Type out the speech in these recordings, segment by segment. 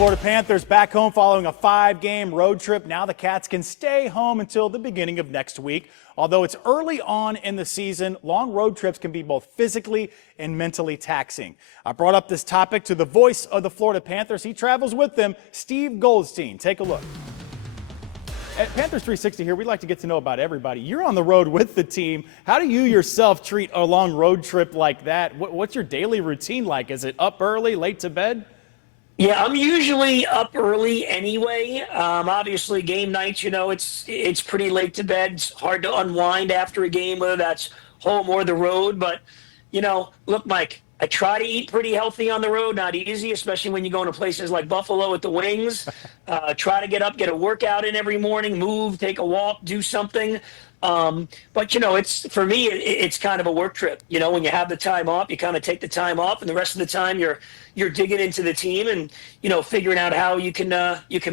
Florida Panthers back home following a 5-game road trip. Now the Cats can stay home until the beginning of next week. Although it's early on in the season, long road trips can be both physically and mentally taxing. I brought up this topic to the voice of the Florida Panthers. He travels with them, Steve Goldstein. Take a look. At Panthers 360 here, we'd like to get to know about everybody. You're on the road with the team. How do you yourself treat a long road trip like that? What's your daily routine like? Is it up early, late to bed? Yeah, I'm usually up early anyway. Obviously, game nights, it's pretty late to bed. It's hard to unwind after a game, whether that's home or the road. But, look, Mike, I try to eat pretty healthy on the road. Not easy, especially when you go into places like Buffalo at the Wings. Try to get up, get a workout in every morning, move, take a walk, do something. But it's for me, it's kind of a work trip. When you have the time off, you kind of take the time off, and the rest of the time you're digging into the team and figuring out how you can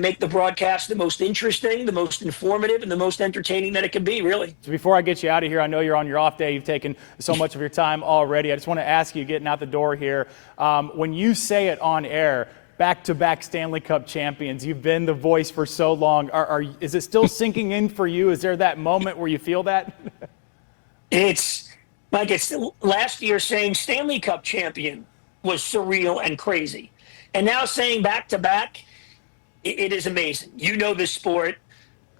make the broadcast the most interesting, the most informative, and the most entertaining that it can be. Really. So before I get you out of here, I know you're on your off day. You've taken so much of your time already. I just want to ask you, getting out the door here, when you say it on air, back-to-back Stanley Cup champions. You've been the voice for so long. Is it still sinking in for you? Is there that moment where you feel that? It's last year saying Stanley Cup champion was surreal and crazy. And now saying back-to-back, it is amazing. This sport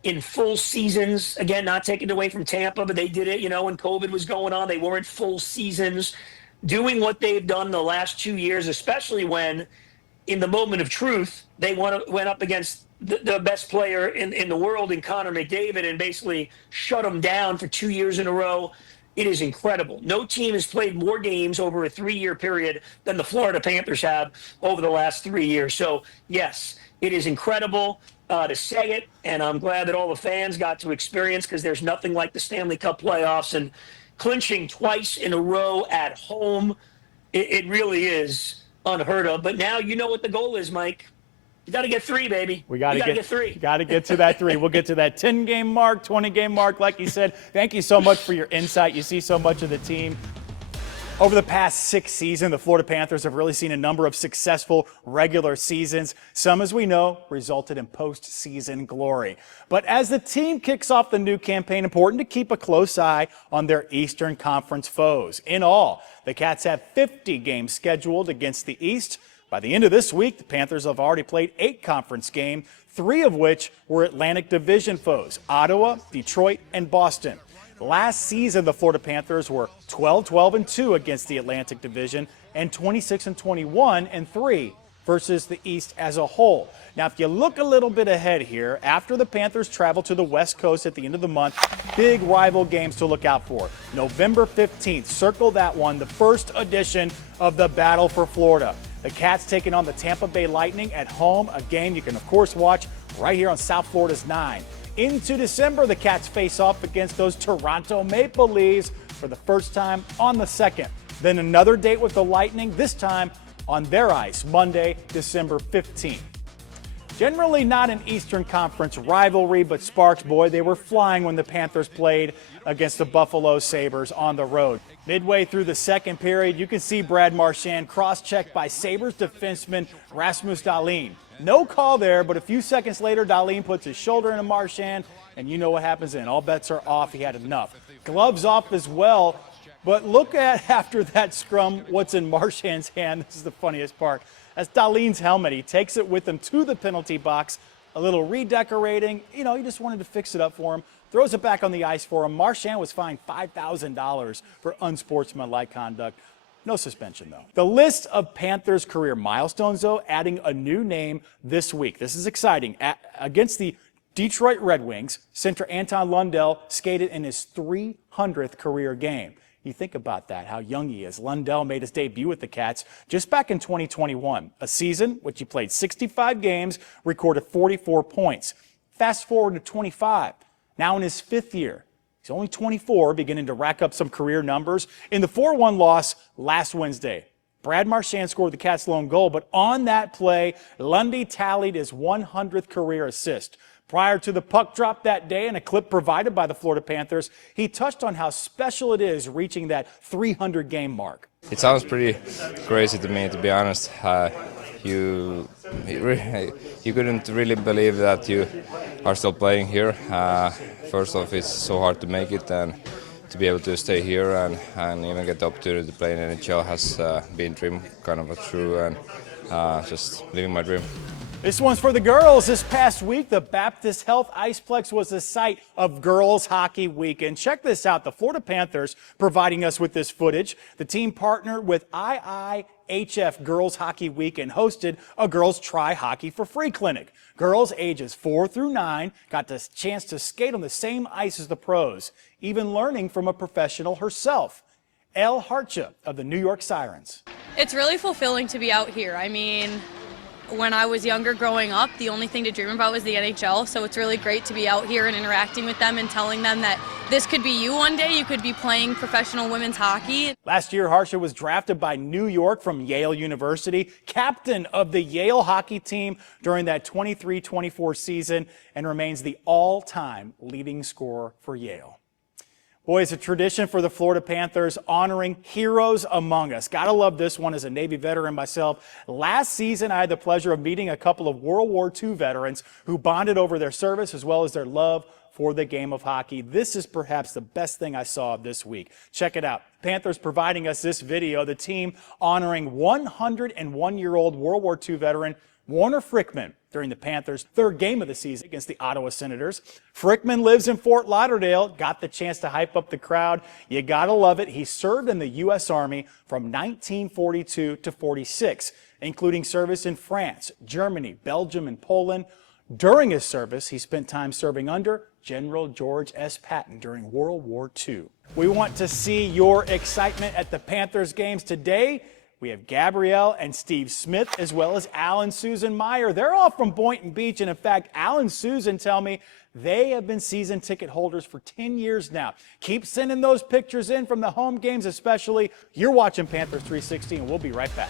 in full seasons. Again, not taking away from Tampa, but they did it, when COVID was going on. They weren't full seasons. Doing what they've done the last 2 years, especially when in the moment of truth, they went up against the best player in the world in Connor McDavid and basically shut him down for 2 years in a row. It is incredible. No team has played more games over a 3-year period than the Florida Panthers have over the last 3 years. So, yes, it is incredible to say it, and I'm glad that all the fans got to experience, because there's nothing like the Stanley Cup playoffs, and clinching twice in a row at home. It really is unheard of. But now you know what the goal is, Mike. You got to get 3, baby. We got to get 3. Got to get to that 3. We'll get to that 10-game mark, 20-game mark, like you said. Thank you so much for your insight. You see so much of the team. Over the past 6 seasons, the Florida Panthers have really seen a number of successful regular seasons. Some, as we know, resulted in postseason glory. But as the team kicks off the new campaign, important to keep a close eye on their Eastern Conference foes. In all, the Cats have 50 games scheduled against the East. By the end of this week, the Panthers have already played 8 conference games, 3 of which were Atlantic Division foes: Ottawa, Detroit, and Boston. Last season, the Florida Panthers were 12-12-2 against the Atlantic Division and 26-21-3 versus the East as a whole. Now, if you look a little bit ahead here, after the Panthers travel to the West Coast at the end of the month, big rival games to look out for. November 15th, circle that one, the first edition of the Battle for Florida. The Cats taking on the Tampa Bay Lightning at home, a game you can, of course, watch right here on South Florida's 9. Into December, the Cats face off against those Toronto Maple Leafs for the first time on the 2nd. Then another date with the Lightning, this time on their ice, Monday, December 15th. Generally not an Eastern Conference rivalry, but Sparks, boy, they were flying when the Panthers played against the Buffalo Sabres on the road. Midway through the second period, you can see Brad Marchand cross-checked by Sabres defenseman Rasmus Dahlin. No call there, but a few seconds later, Dahlin puts his shoulder into Marchand, and you know what happens then. All bets are off. He had enough. Gloves off as well, but look at, after that scrum, what's in Marchand's hand. This is the funniest part. That's Dahlin's helmet. He takes it with him to the penalty box. A little redecorating. He just wanted to fix it up for him. Throws it back on the ice for him. Marchand was fined $5,000 for unsportsmanlike conduct. No suspension, though. The list of Panthers' career milestones, though, adding a new name this week. This is exciting. Against the Detroit Red Wings, center Anton Lundell skated in his 300th career game. You think about that, how young he is. Lundell made his debut with the Cats just back in 2021, a season which he played 65 games, recorded 44 points. Fast forward to 25, now in his 5th year. He's only 24, beginning to rack up some career numbers. In the 4-1 loss last Wednesday, Brad Marchand scored the Cats' lone goal, but on that play, Lundy tallied his 100th career assist. Prior to the puck drop that day, in a clip provided by the Florida Panthers, he touched on how special it is reaching that 300-game mark. It sounds pretty crazy to me, to be honest. You You couldn't really believe that you are still playing here. First off, it's so hard to make it, and to be able to stay here and even get the opportunity to play in NHL has been dream kind of true, and just living my dream. This one's for the girls. This past week, the Baptist Health Iceplex was the site of Girls Hockey Week. And check this out, the Florida Panthers providing us with this footage. The team partnered with IIHF Girls Hockey Week and hosted a Girls Try Hockey for Free clinic. Girls ages 4 through 9 got the chance to skate on the same ice as the pros, even learning from a professional herself. Elle Hartcha of the New York Sirens. It's really fulfilling to be out here. I mean, when I was younger growing up, the only thing to dream about was the NHL, so it's really great to be out here and interacting with them and telling them that this could be you one day. You could be playing professional women's hockey. Last year, Harsha was drafted by New York from Yale University, captain of the Yale hockey team during that 23-24 season, and remains the all-time leading scorer for Yale. Boy, it's a tradition for the Florida Panthers honoring heroes among us. Gotta love this one as a Navy veteran myself. Last season, I had the pleasure of meeting a couple of World War II veterans who bonded over their service as well as their love for the game of hockey. This is perhaps the best thing I saw this week. Check it out. Panthers providing us this video, the team honoring 101-year-old World War II veteran Warner Frickman during the Panthers' third game of the season against the Ottawa Senators. Frickman lives in Fort Lauderdale, got the chance to hype up the crowd. You gotta love it. He served in the U.S. Army from 1942 to 46, including service in France, Germany, Belgium, and Poland. During his service, he spent time serving under General George S. Patton during World War II. We want to see your excitement at the Panthers games today. We have Gabrielle and Steve Smith, as well as Al and Susan Meyer. They're all from Boynton Beach, and in fact, Al and Susan tell me they have been season ticket holders for 10 years now. Keep sending those pictures in from the home games especially. You're watching Panthers 360, and we'll be right back.